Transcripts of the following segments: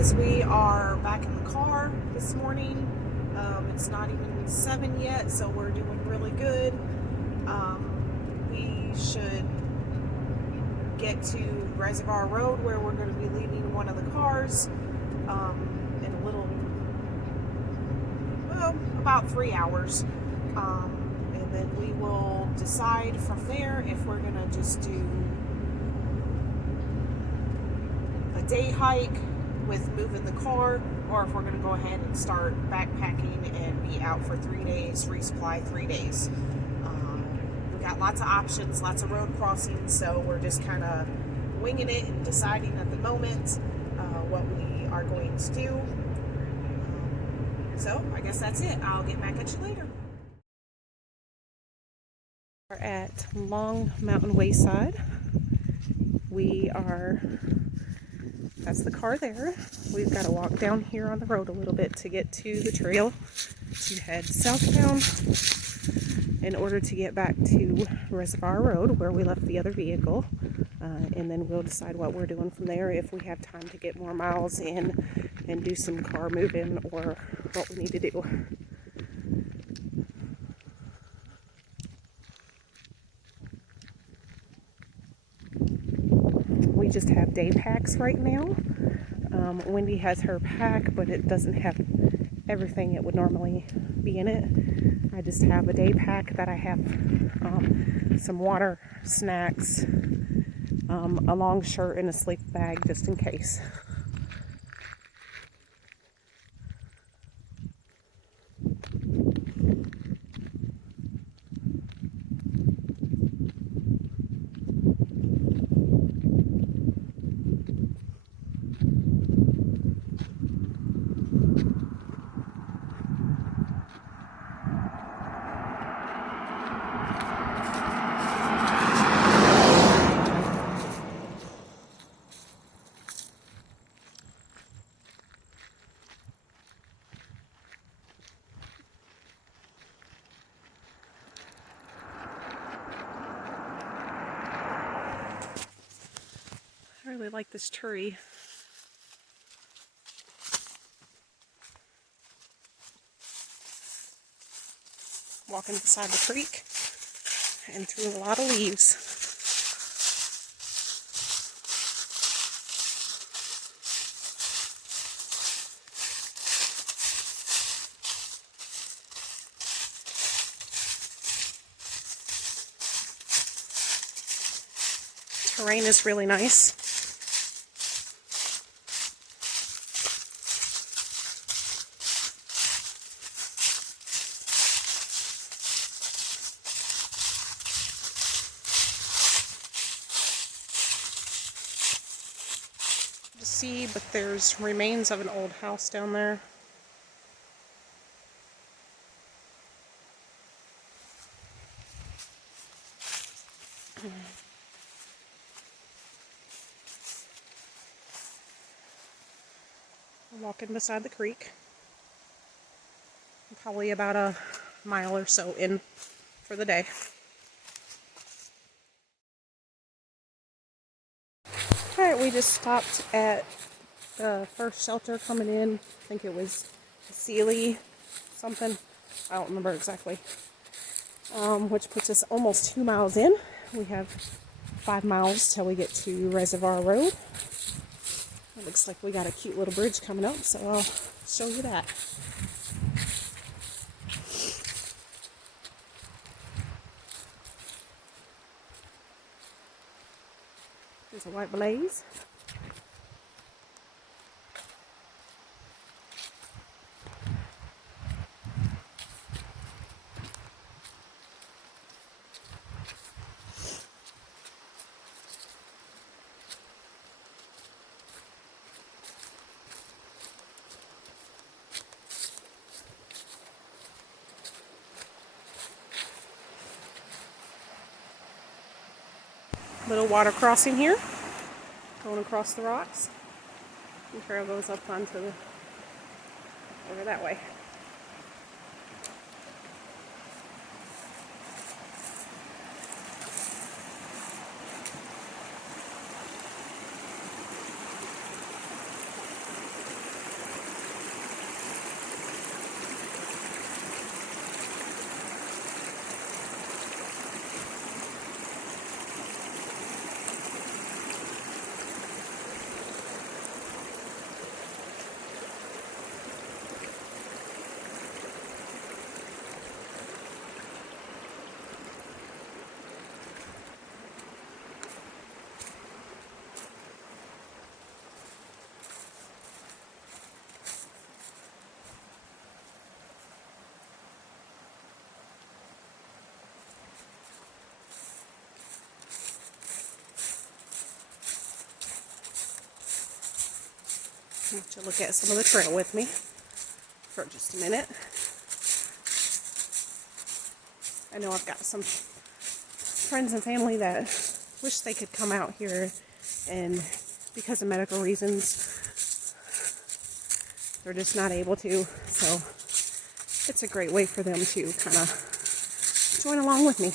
is we are back in the car this morning. It's not even 7 yet, so we're doing really good. We should get to Reservoir Road where we're going to be leaving one of the cars in a little, well, about 3 hours. And then we will decide from there if we're going to just do a day hike with moving the car, or if we're going to go ahead and start backpacking and be out for 3 days, resupply 3 days. We got lots of options, lots of road crossings, so we're just kind of winging it and deciding at the moment what we are going to do. So I guess that's it. I'll get back at you later. We're at Long Mountain Wayside. That's the car there. We've got to walk down here on the road a little bit to get to the trail to head southbound in order to get back to Reservoir Road where we left the other vehicle. And then we'll decide what we're doing from there, if we have time to get more miles in and do some car moving or what we need to do. We just have day packs right now. Wendy has her pack, but it doesn't have everything it would normally be in it. I just have a day pack that I have some water, snacks, a long shirt, and a sleep bag just in case. I really like this tree. Walking beside the creek and through a lot of leaves. Terrain is really nice. To see, but there's remains of an old house down there. Walking beside the creek. Probably about a mile or so in for the day. Alright, we just stopped at the first shelter coming in. I think it was Sealy something. I don't remember exactly. Which puts us almost 2 miles in. We have 5 miles till we get to Reservoir Road. It looks like we got a cute little bridge coming up, so I'll show you that. There's a white blaze. Little water crossing here, going across the rocks. The trail goes up onto over that way. want you to look at some of the trail with me for just a minute. I know I've got some friends and family that wish they could come out here, and because of medical reasons, they're just not able to. So it's a great way for them to kind of join along with me.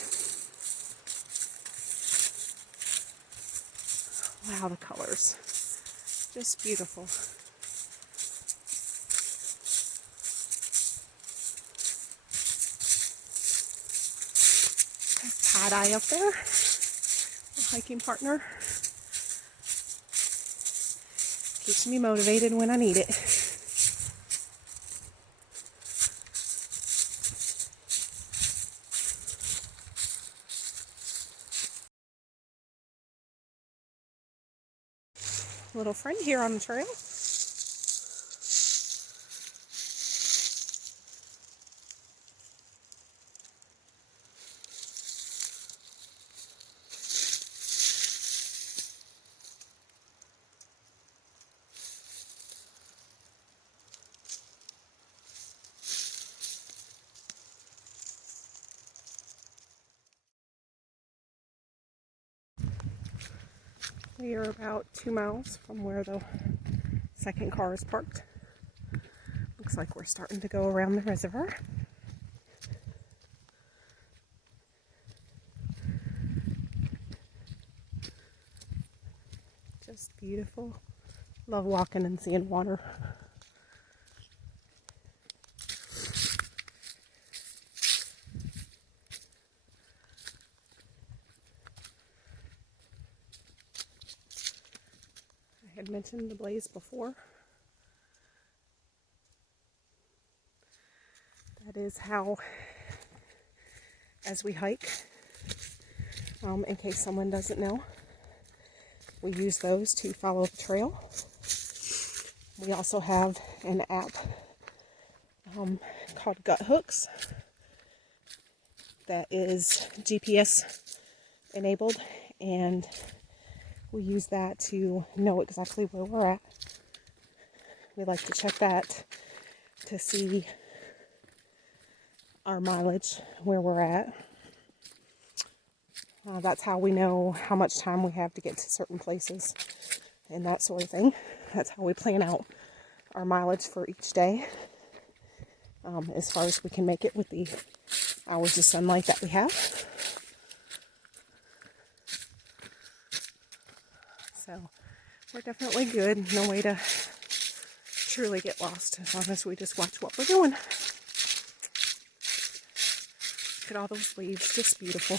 Wow, the colors. Just beautiful. Tie-dye up there. A hiking partner. Keeps me motivated when I need it. Little friend here on the trail. We are about 2 miles from where the second car is parked. Looks like we're starting to go around the reservoir. Just beautiful. Love walking and seeing water. I had mentioned the blaze before. That is how, as we hike, in case someone doesn't know, we use those to follow the trail. We also have an app called Gut Hooks that is GPS enabled, and we use that to know exactly where we're at. We like to check that to see our mileage, where we're at. That's how we know how much time we have to get to certain places and that sort of thing. That's how we plan out our mileage for each day, as far as we can make it with the hours of sunlight that we have. So we're definitely good. No way to truly get lost as long as we just watch what we're doing. Look at all those leaves, just beautiful.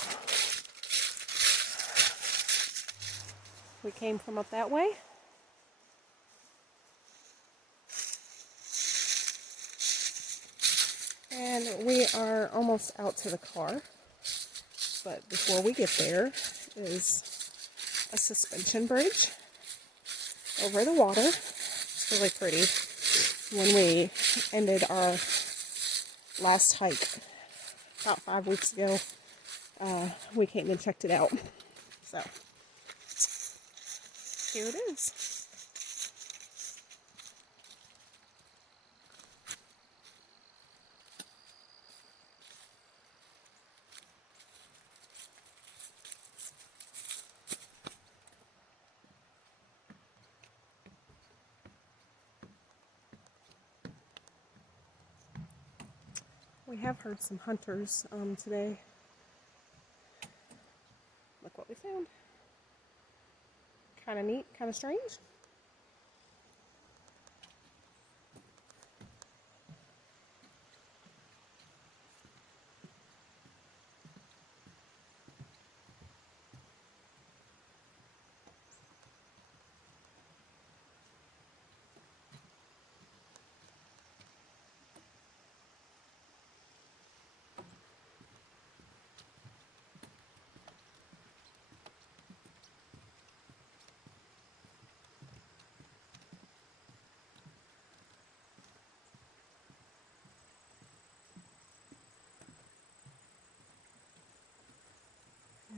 We came from up that way. And we are almost out to the car. But before we get there is a suspension bridge over the water. It's really pretty. When we ended our last hike about 5 weeks ago, we came and checked it out. So here it is. We have heard some hunters today. Look what we found. Kind of neat, kind of strange.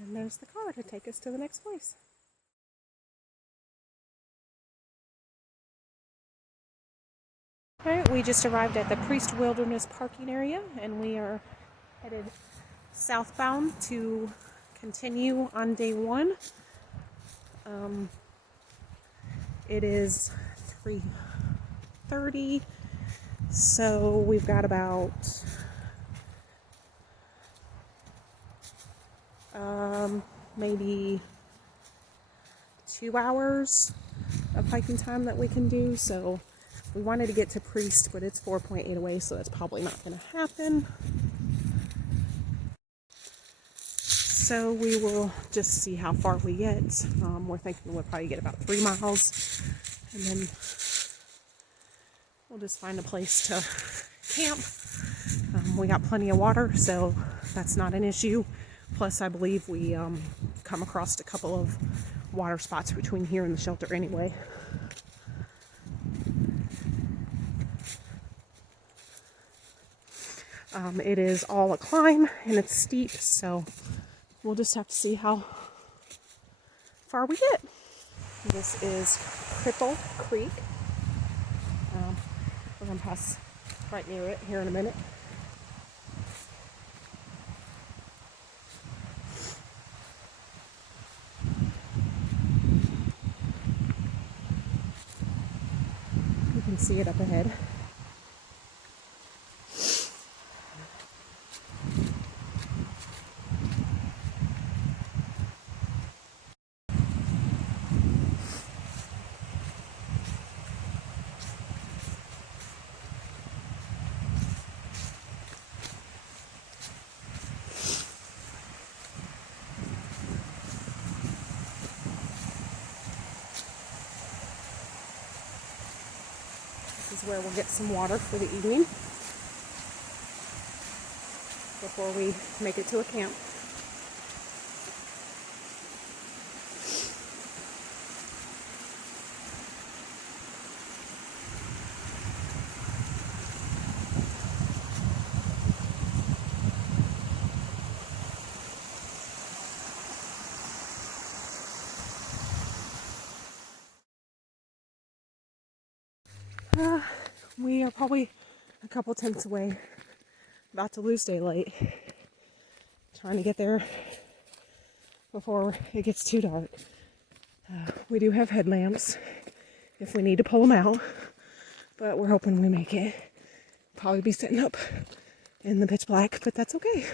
And there's the car to take us to the next place. Alright, we just arrived at the Priest Wilderness parking area and we are headed southbound to continue on day one. It is 3:30, so we've got about maybe 2 hours of hiking time that we can do. So we wanted to get to Priest, but it's 4.8 away, so that's probably not going to happen. So we will just see how far we get. We're thinking we'll probably get about 3 miles, and then we'll just find a place to camp. We got plenty of water, so that's not an issue. Plus, I believe we come across a couple of water spots between here and the shelter anyway. It is all a climb and it's steep, so we'll just have to see how far we get. This is Cripple Creek. We're going to pass right near it here in a minute. You can see it up ahead. This is where we'll get some water for the evening before we make it to a camp. We are probably a couple tents away, about to lose daylight. Trying to get there before it gets too dark. We do have headlamps if we need to pull them out, but we're hoping we make it. Probably be sitting up in the pitch black, but that's okay.